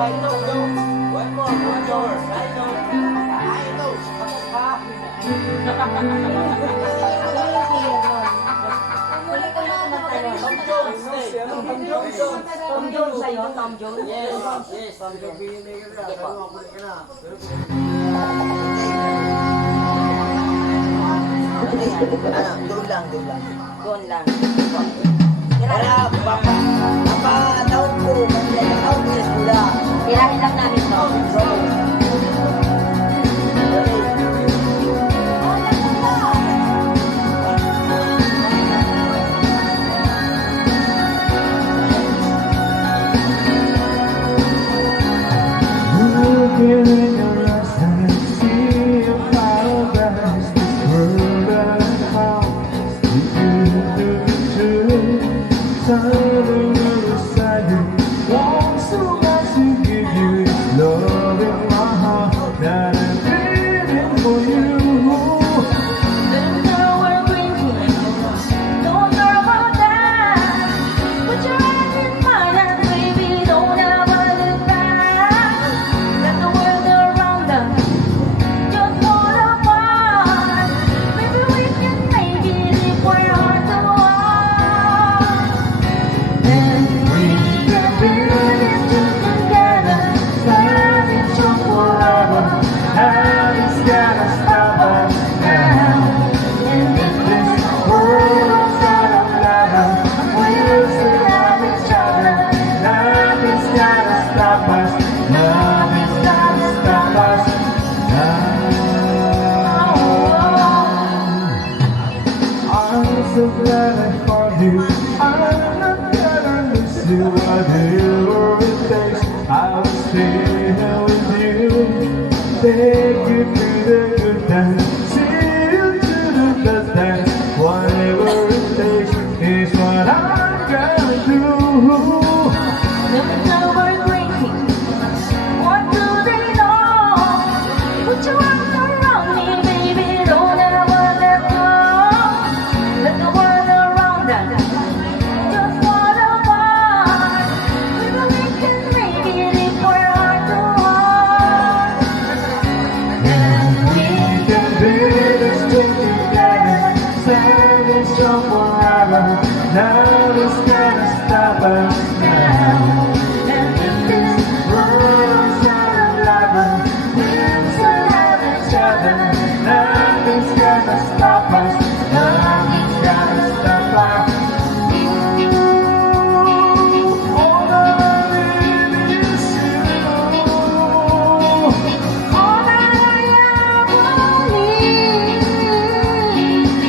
One more. Tom Jones sa'yo, Tom Jones? Yes, Tom Jones. Sige po. Doon lang. Doon lang. Sige po. Kaya, papataon ko, papataon ko sa skula. Tirahin lang namin to. Looking in your eyes, I see a paradise. This world that I found is true. Turning beside you, want so much to give you this love in my heart that I'm feeling for you. So glad I found you. I'm not gonna miss you. Whatever it takes, I'll stay here with you. Take you to the good times, see you to the best times. Whatever it takes is what I'm gonna do. Nothing's gonna stop us now. And if this world's out of line, we'll surround each other. Nothing's gonna stop us. Nothing's gonna stop us. All I need is you. All that I ever need,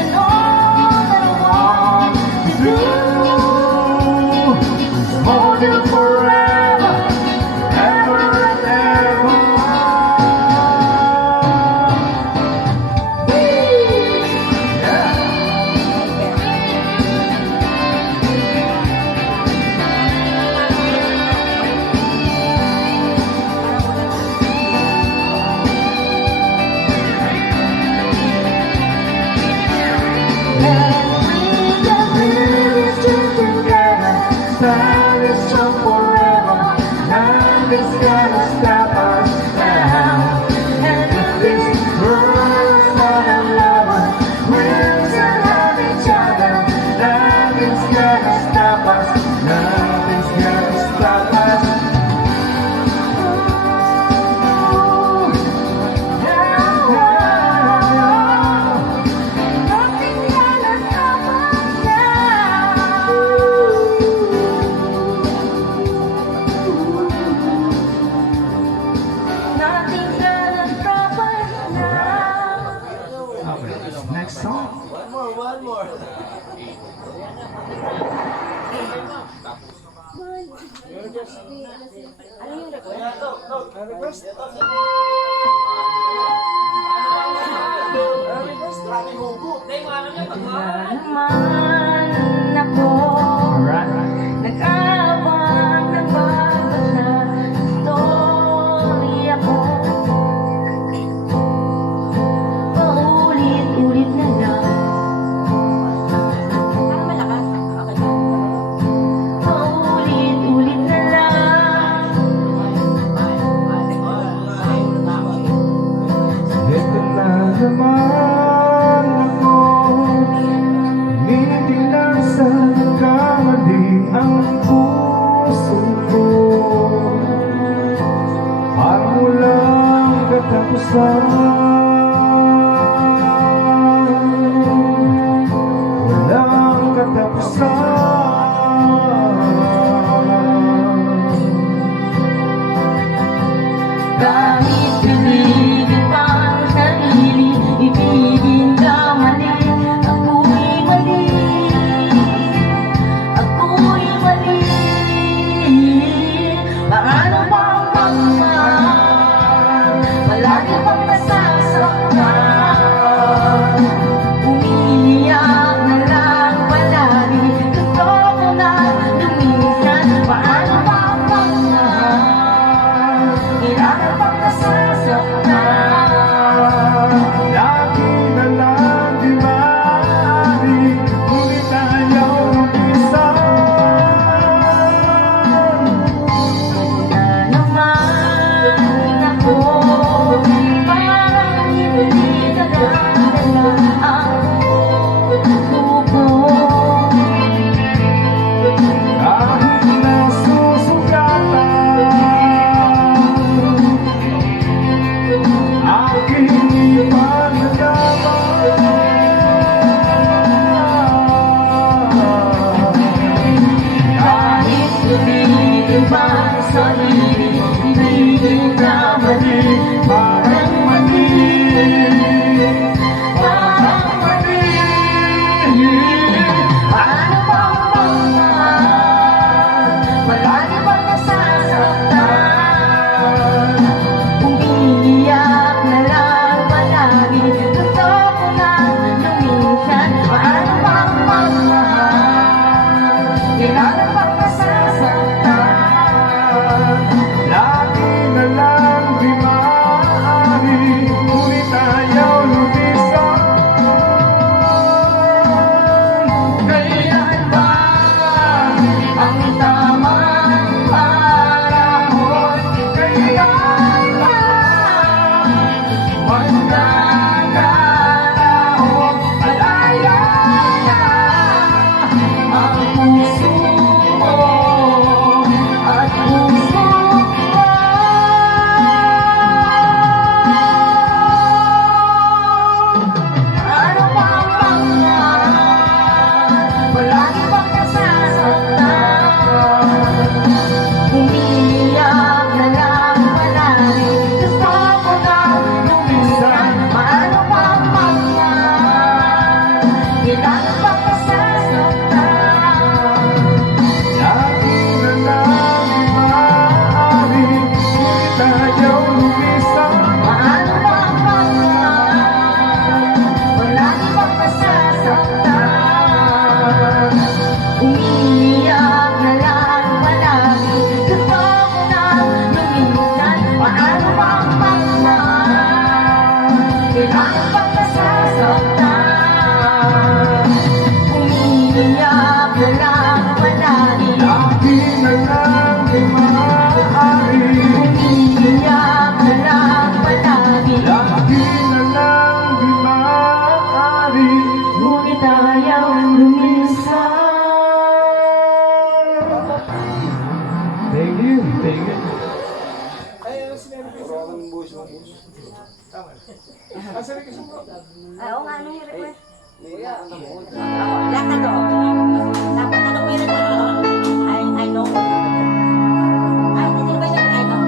and all that I want to do. Hold you forever, ever and ever. Time is strong forever. Nothing's gonna stop us now. And if this world's not a lover, we'll surround each other. Nothing's gonna stop us. Nothing's gonna stop us. Next song. One more. Ano yung request? Naman ako nag-aabang nagbabasa storya ko. Paulit-ulit na lang. Parang malakas. Paulit-ulit na lang. walang katapusan. Kahit pinigil pang sarili, ibigin ka mali. Ako'y mali, ako'y mali. Paano ba ang pagmamahal? Palagi pang nasasaktan. Umiiyak na lang palagi. Gusto ko na lumisan. Paano ba ang pagmamahal? Kailangan pang nasasaktan. Lagi na lang di maaari, ngunit ayaw lumisan. Na naman ako, parang hindi nadadala ang tubo. Kahit nasusugatan, aking ipaglaban. Kahit lumilim pa sa sarili, ibigin ka mali. Parang mali, parang mali. Paano ba ang pagmamahal? Palagi bang nasasaktan? Umiiyak na lang palagi. Gusto ko na lumisan. Paano ba ang pagmamahal? Kailangan bang nasasaktan? Lagi na lang di maaari, ngunit ayaw lumisan. Kailan ba ang tamang panahon? Kailan ba magdadalawang malaya na ang puso mo at puso ko? Ano ba ang pagmamahal? Palagi bang nasasaktan? Umiiyak na lang palagi. Gusto ko na lumisan. Paano ba ang pagmamahal? Kailangan bang nasasaktan? Lagi na lang di maaari, ngunit ayaw lumisan. Paano ba ang pagmamahal? Palagi bang nasasaktan? Umiiyak na lang palagi. Gusto ko na lumisan. Paano ba ang pagmamahal? Kailangan bang nasasaktan? Umiiyak na lang palagi. Lagi na lang di maaari, Umiiyak na lang palagi. lagi na lang di maaari. Ngunit ayaw lumisan. Thank you, thank you. Oo nga, anong request? Lahat na to. Dapat ano mo yun? I know. Ay, hindi ba yun? I know.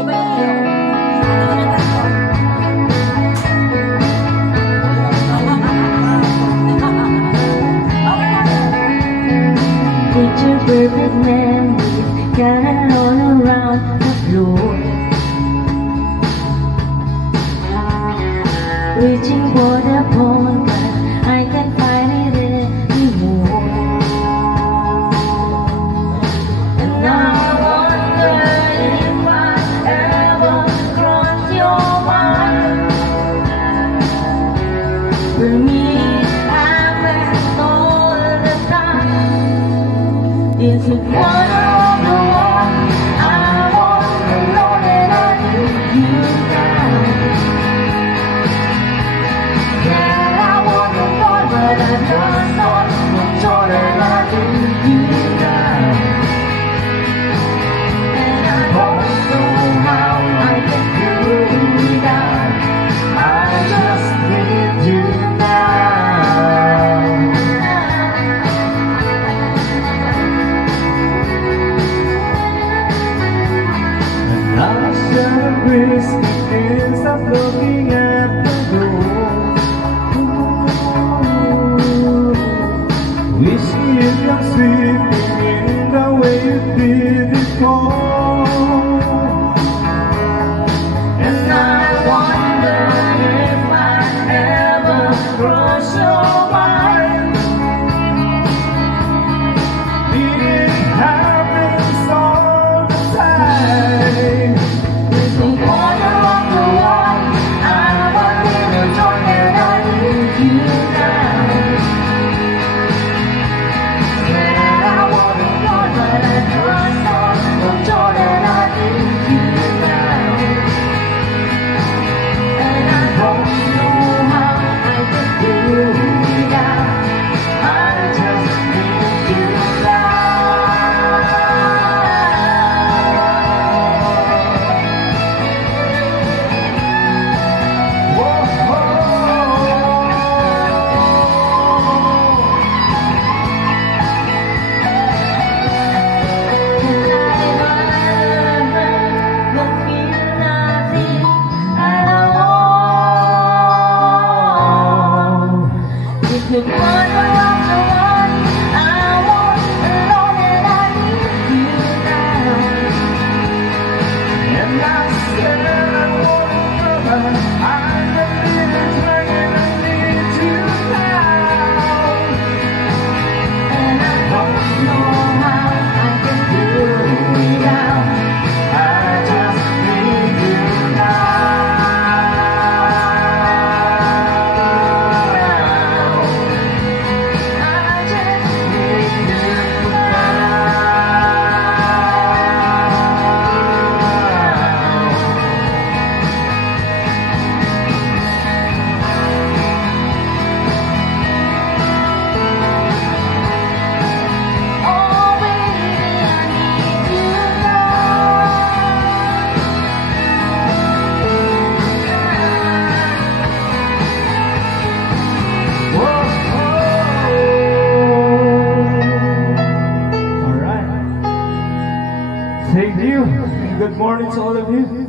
Iba yun yun. Hindi ko nagkaso. Okay na. Picture perfect memories scattered all around the floor. Reaching for the phone, but I can't find it anymore. And now I wonder if I ever crossed your mind. For me, I'm lost all the time. Is it one of the ones I was alone and I need you now? whiskey and stop looking at the door. Wishing you come sweeping in the way you did before. And I wonder if I ever cross your mind. It happens all the time. With the corner of the wall, I want you to talk and I need you now. Said I wouldn't go, but I trust on the door that I need you now. And I don't know how I can do without. I just need you now. The corner of the one I want alone and I need you now. And I said I want another. I'm a little drunk and I need you now. And I don't know how I can do without. I just need you now. Thank you. Good morning to all of you.